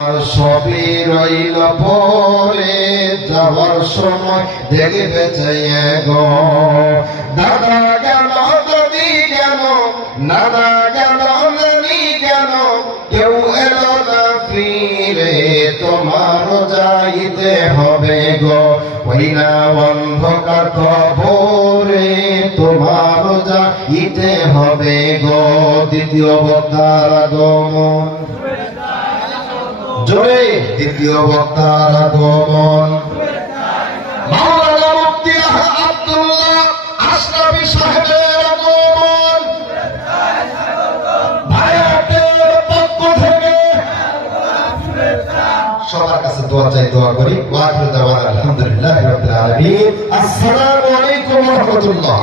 আর রইল পরে যাওয়ার সময় দেখবে চাইয়ে গো দাদা গেল দাদি গেল নানা গেল নানি গেল কেউ এলো না ফিরে তোমারও যাইতে হবে গো। ওই না অন্ধকার কবরে তোমারও যাইতে হবে গো। দ্বিতীয় বক্তার আগমন। জোরে দ্বিতীয় বক্তার আগমন। মাওলানা মুফতি আব্দুল্লাহ আশরাফি সাহেবের আগমন। ভাইয়াদের পক্ষ থেকে সবার কাছে দোয়া চাই আসসালামু আলাইকুম ওয়া